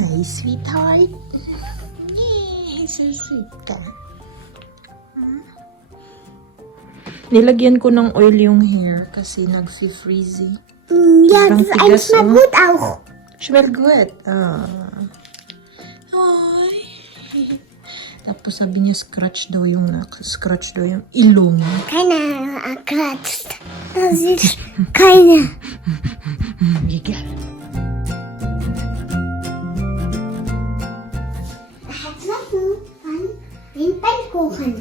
Hi, sweetheart. So sweet ka. Nilagyan ko ng oil yung hair kasi nag-freeze. Ja, das tigas, schmeckt gut auch. Schmeckt gut. Ay. Tapos sabi niya scratch daw yung ilong. Keiner kratzt. Das ist keiner. Egal. Den Pfannkuchen.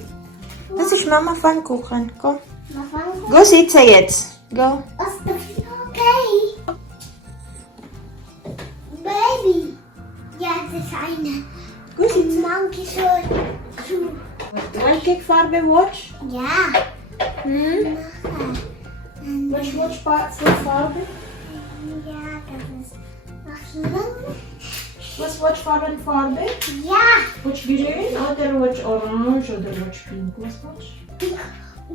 Das ist Mama Pfannkuchen. Komm. Pfannkuchen. Go sitzen jetzt. Go. Okay. Baby. Ja, das ist eine. Go sitzen. Monkey so. Welche Farbe watch? Ja. Watch Farbe? Ja, das ist. Was lang? Was watch Farbe? Ja. Watch grün oder watch orange oder watch pink? Was watch?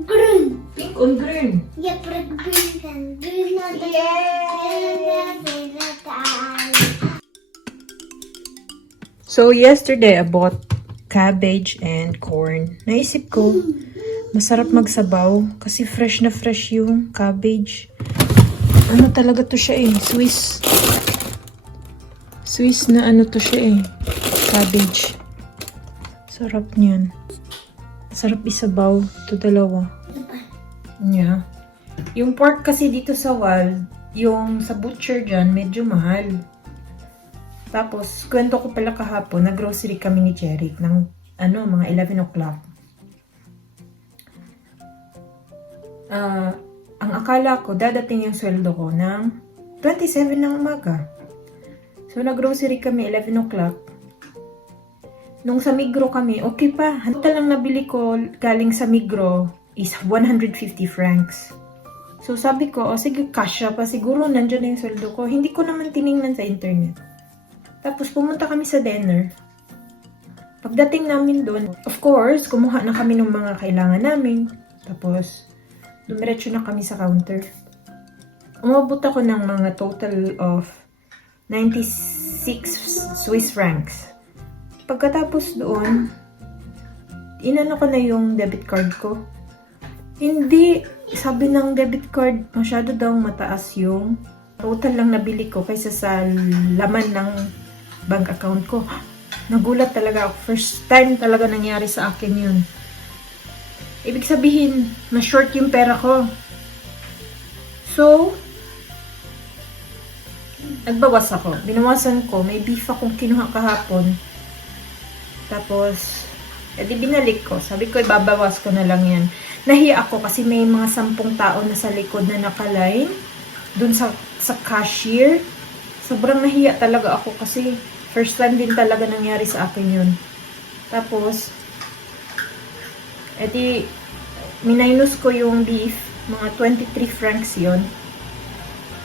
Grün. Pink und grün. Ja, grün. Grün oder So yesterday I bought cabbage and corn. Naisip ko, masarap magsabaw kasi fresh na fresh yung cabbage. Ano talaga to siya eh, Swiss na ano to siya eh, cabbage. Sarap niyan. Sarap isabaw to dalawa. Yeah. Yung pork kasi dito sa wild, yung sa butcher dyan, medyo mahal. Tapos, kwento ko pala kahapon, nag-grocery kami ni Cherry ng mga 11 o'clock. Ang akala ko, dadating yung sweldo ko ng 27 ng umaga. So, nag-grocery kami 11 o'clock. Nung sa Migro kami, okay pa. Hanta lang nabili ko galing sa Migro is 150 francs. So, sabi ko, sige, kasya pa. Siguro nandiyan na yung sweldo ko. Hindi ko naman tiningnan sa internet. Tapos, pumunta kami sa dinner. Pagdating namin doon, of course, kumuha na kami ng mga kailangan namin. Tapos, dumiretso na kami sa counter. Umabot ako ng mga total of 96 Swiss francs. Pagkatapos doon, inano ko na yung debit card ko. Hindi, sabi ng debit card, masyado daw mataas yung total lang nabili ko kaysa sa laman ng bank account ko. Nagulat talaga ako. First time talaga nangyari sa akin yun. Ibig sabihin, na-short yung pera ko. So, nagbawas ako. Binawasan ko. May beef akong kinuha kahapon. Tapos, edi binalik ko. Sabi ko, ibabawas ko na lang yan. Nahiya ako kasi may mga 10 tao na sa likod na nakaline. Dun sa cashier. Sobrang nahiya talaga ako kasi first time din talaga nangyari sa akin yun. Tapos, edi, minus ko yung beef. Mga 23 francs yun.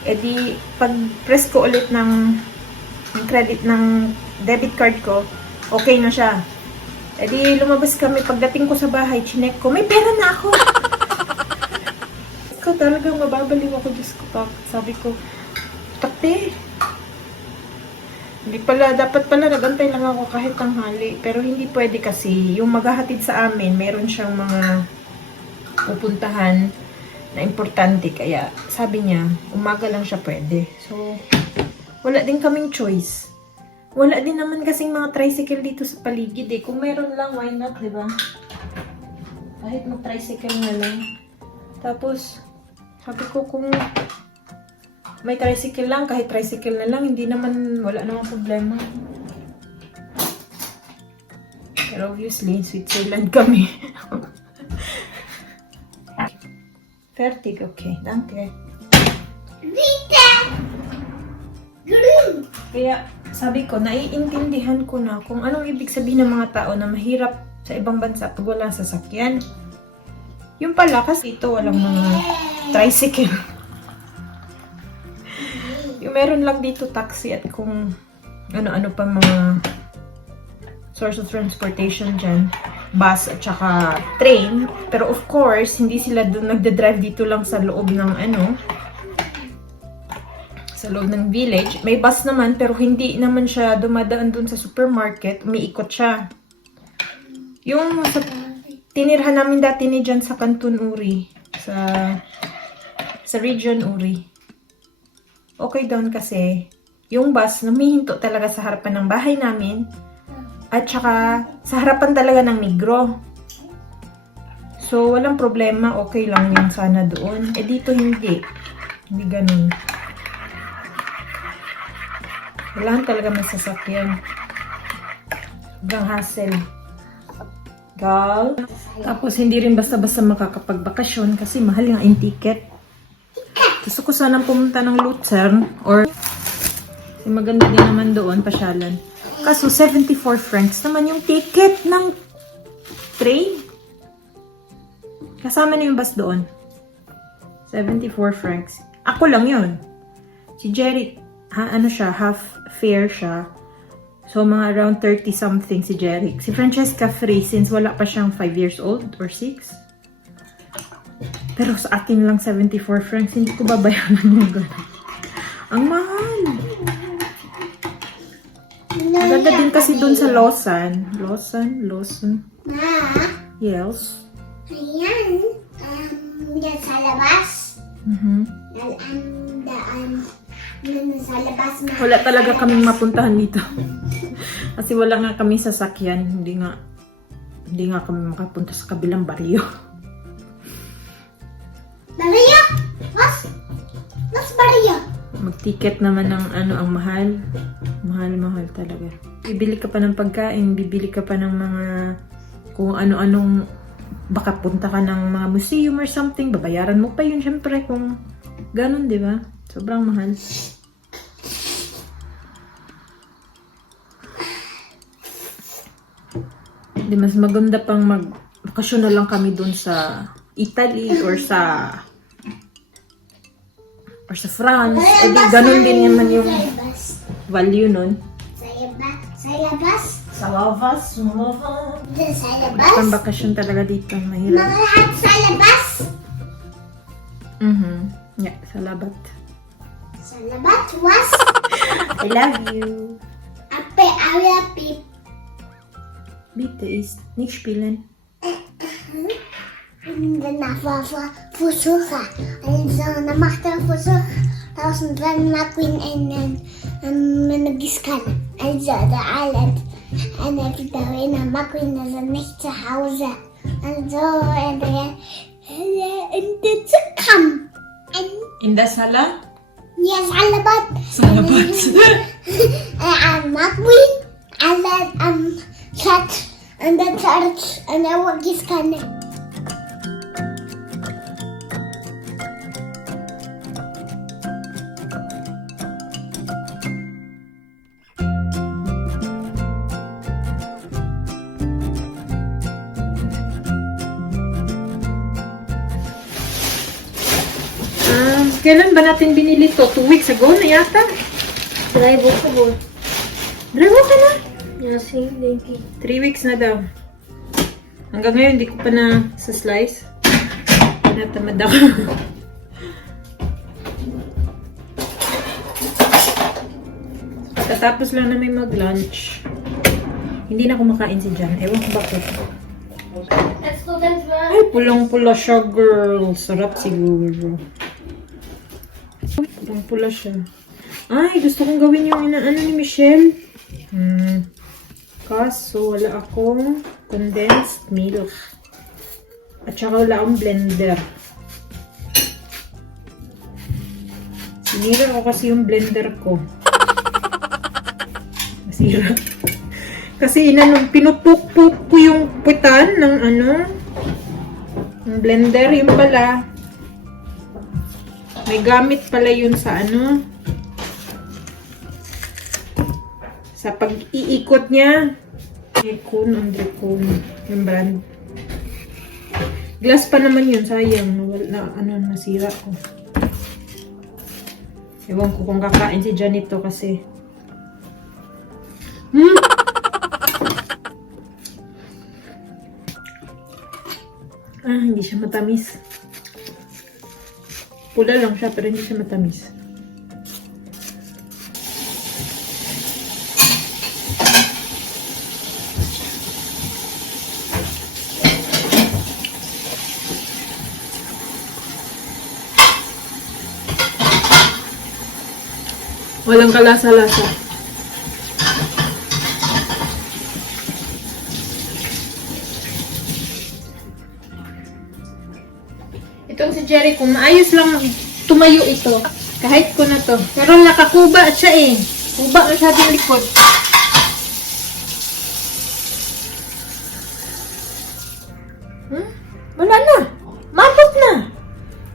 Edi, pag-press ko ulit ng credit ng debit card ko, okay na siya. Edi, lumabas kami. Pagdating ko sa bahay, chinek ko, may pera na ako. Ikaw talagang mababaliw ako, Diyos ko. Sabi ko, takte. Dapat pala nagantay lang ako kahit tanghali. Pero hindi pwede kasi, yung maghahatid sa amin, meron siyang mga pupuntahan na importante. Kaya, sabi niya, umaga lang siya pwede. So, wala din kaming choice. Wala din naman kasing mga tricycle dito sa paligid eh. Kung meron lang, why not, diba? Kahit mag-tricycle na lang. Tapos, sabi ko kung may tricycle lang, kahit tricycle na lang, hindi naman, wala namang problema. Pero obviously, Switzerland kami. Fertig, okay. Danke. Bitte. Grün. Kaya, sabi ko, naiintindihan ko na kung anong ibig sabihin ng mga tao na mahirap sa ibang bansa pag walang sasakyan. Yung pala, kasi ito walang mga tricycle. Yung meron lang dito taxi at kung ano-ano pa mga source of transportation dyan. Bus at saka train. Pero of course, hindi sila doon nagde-drive dito lang sa loob ng sa loob ng village. May bus naman, pero hindi naman siya dumadaan dun sa supermarket. Umiikot siya. Yung tinirhan namin dati ni Jan sa Canton Uri. Sa region Uri. Okay doon kasi yung bus lumihinto talaga sa harapan ng bahay namin. At saka sa harapan talaga ng Negro. So, walang problema. Okay lang yun sana doon. Eh, dito hindi. Hindi ganun. Kailangan talaga may sasakyan. Sobrang hassle. Gal. Tapos, hindi rin basta-basta makakapagbakasyon kasi mahal yung in-ticket. Gusto ko sanang pumunta ng Lucerne or kasi maganda din naman doon, pasyalan. Kaso, 74 francs naman yung ticket ng train. Kasama na yung bus doon. 74 francs. Ako lang yun. Si Jerry, half fare siya. So, mga around 30 something si Jerry. Si Francesca free since wala pa siyang 5 years old or 6. Pero sa akin lang 74 francs, hindi ko babayaran yung gano'n. Ang mahal. Maganda din kasi doon sa Lausanne. Lausanne. Ma, Yes. ayan. Yan sa labas. Sa labas na. Wala talaga kaming mapuntahan dito. Kasi wala nga kami sasakyan. Hindi nga kami makapunta sa kabilang baryo. Maria! Mas Maria! Mag-ticket naman ng ang mahal. Mahal talaga. Bibili ka pa ng pagkain, bibili ka pa ng mga kung ano-anong baka punta ka ng mga museum or something, babayaran mo pa yun syempre kung ganun, di ba? Sobrang mahal. Di mas maganda pang mag-bakasyon na lang kami dun sa Italy or sa France. Eh di ganun din naman yung value nun. Sa labas? Sa labas. Sa labas? Pang bakasyon talaga dito, mahirap. Mga lahat sa labas? Yeah, salamat. Sa labas was? I love you. Ape, Ape. Bitte ist nicht spielen. Und danach war Versuche. Also, dann macht er Versuch. 1000 McQueen en Giskan. Also, der Island. En er geht da in der McQueen, also nicht zu Hause. Also, in der Zukam. In der Sala? Yes, Salabat. Salamat. McQueen, and Chat, and the church, and the Giskan. Kailan ba natin binili to? 2 weeks ago na yata? Drive ko. Drive ka na? Yes, thank you. 3 weeks na daw. Hanggang ngayon, hindi ko pa na sa slice. Natamad ako. Tatapos lang namin mag-lunch. Hindi na kumakain si Jan. Ewan ko bakit. Let's go then. Ay, pulang-pula siya, girl. Sarap siguro. Pulang-pula siya. Ay, gusto kong gawin yung inaano ni Michelle. Kaso, wala akong condensed milk. At saka wala akong blender. Sinira ko kasi yung blender ko. Nasira. Kasi pinupuk-puk ko yung putan ng ng blender. Yung pala, may gamit pala yun sa sa pag-iikot niya. Andrecon, yung brand. Glass pa naman yun, sayang. Nasira ko. Ewan ko kung kakain si Janito kasi. Hindi siya matamis. Pula lang siya, pero hindi siya matamis. Walang kalasa-lasa. Itong si Jerry, kung maayos lang tumayo ito, kahit ko na to. Pero nakakuba siya eh. Kuba na siya din likod. Wala na. Mabot na.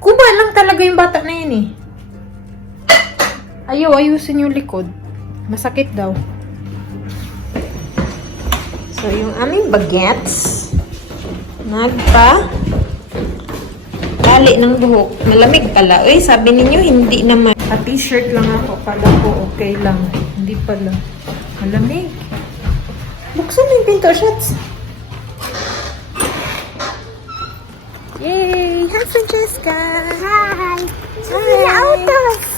Kuba lang talaga yung bata na yun eh. Ayusin yung likod. Masakit daw. So, yung aming bagets, tali ng buhok. Malamig pala. Uy, sabi ninyo, hindi naman. T-shirt lang ako. Kala ko, okay lang. Hindi pala. Malamig. Buksan mo yung pinto, shots. Yay! Hi, Francesca! Hi! The autos!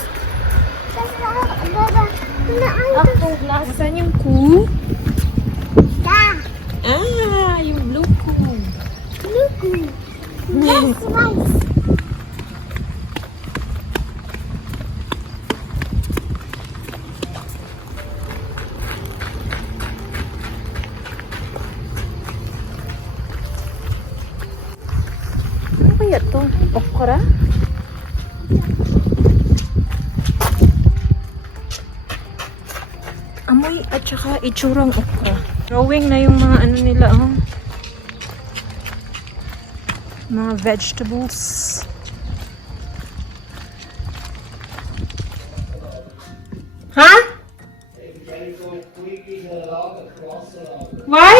Saan yung ku? Da! Yung blue ku. Look! That's nice! Ano kaya to? Okra? Amoy at saka itsurang okra. Drawing na yung mga ano nila, oh. Mga vegetables. Ha? Why?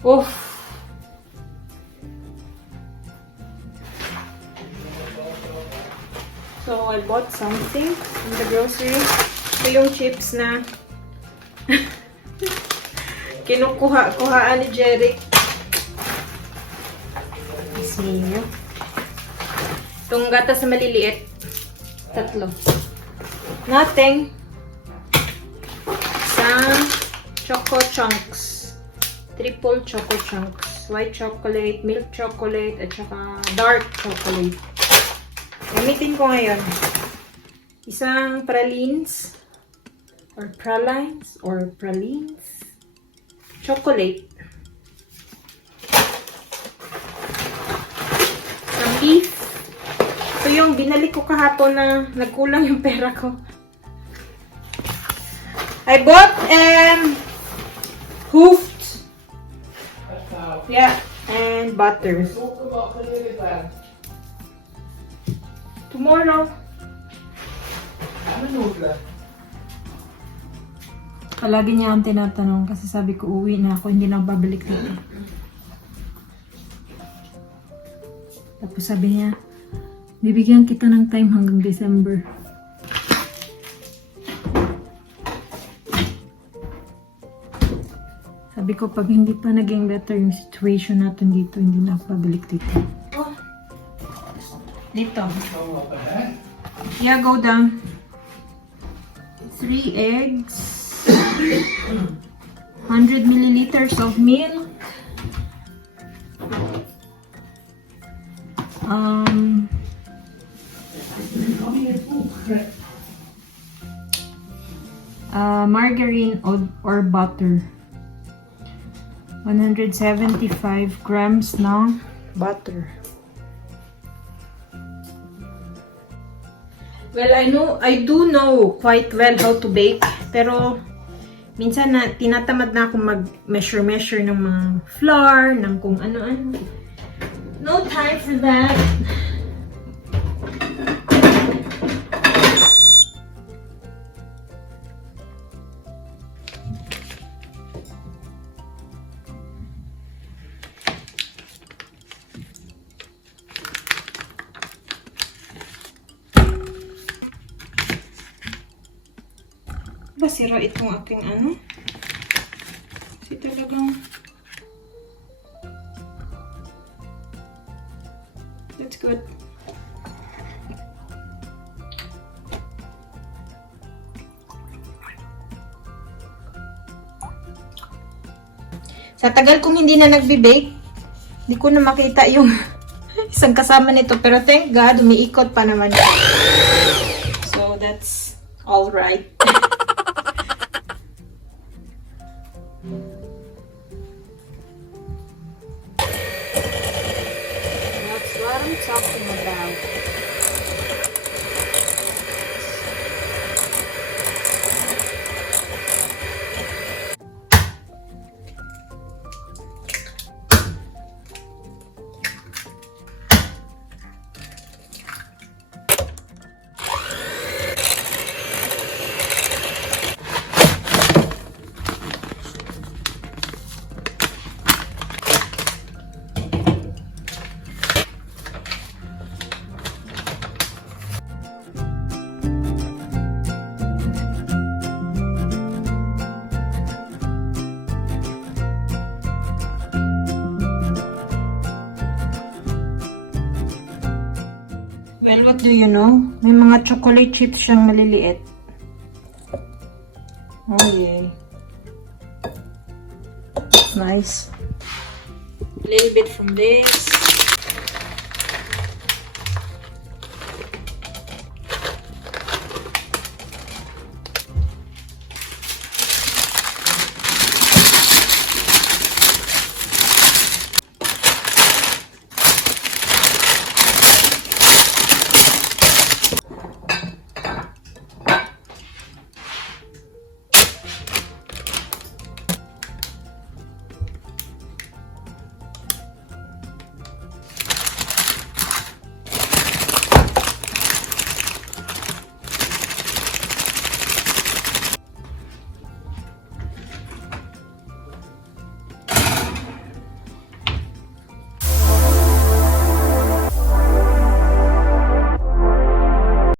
Oof. So, I bought something in the grocery. Ito yung chips na kinukuhaan ni Jerry. See nyo? Itong gatas na maliliit. 3. Nothing. Isang choco chunks. Triple choco chunks. White chocolate, milk chocolate, at saka dark chocolate. Gamitin ko ngayon. Isang pralines. Or pralines. Or pralines. Chocolate. Isang beef. Ito yung binalik ko kahapon na nagkulang yung pera ko. I bought hoofed. Yeah. And butter. Tomorrow. Palagi niya ang tinatanong kasi sabi ko uwi na ako, hindi na ako babalik dito. Tapos sabi niya, bibigyan kita ng time hanggang December. Sabi ko, pag hindi pa naging better yung situation natin dito, hindi na ako babalik dito. Oh. Dito. Yeah, go down. 3 eggs. 100 milliliters of milk. Margarine or butter. 175 grams ng butter. Well, I do know quite well how to bake, pero minsan na tinatamad na akong mag-measure ng mga flour, ng kung ano-ano. No time for that. Sira itong aking ano. Kasi talagang that's good. Sa tagal kong hindi na nagbe-bake, hindi ko na makita yung Isang kasama nito. Pero thank God, umiikot pa naman siya. So, that's all right. That's what I'm talking about. Well, what do you know? May mga chocolate chips siyang maliliit. Oh, yay. Nice. A little bit from this.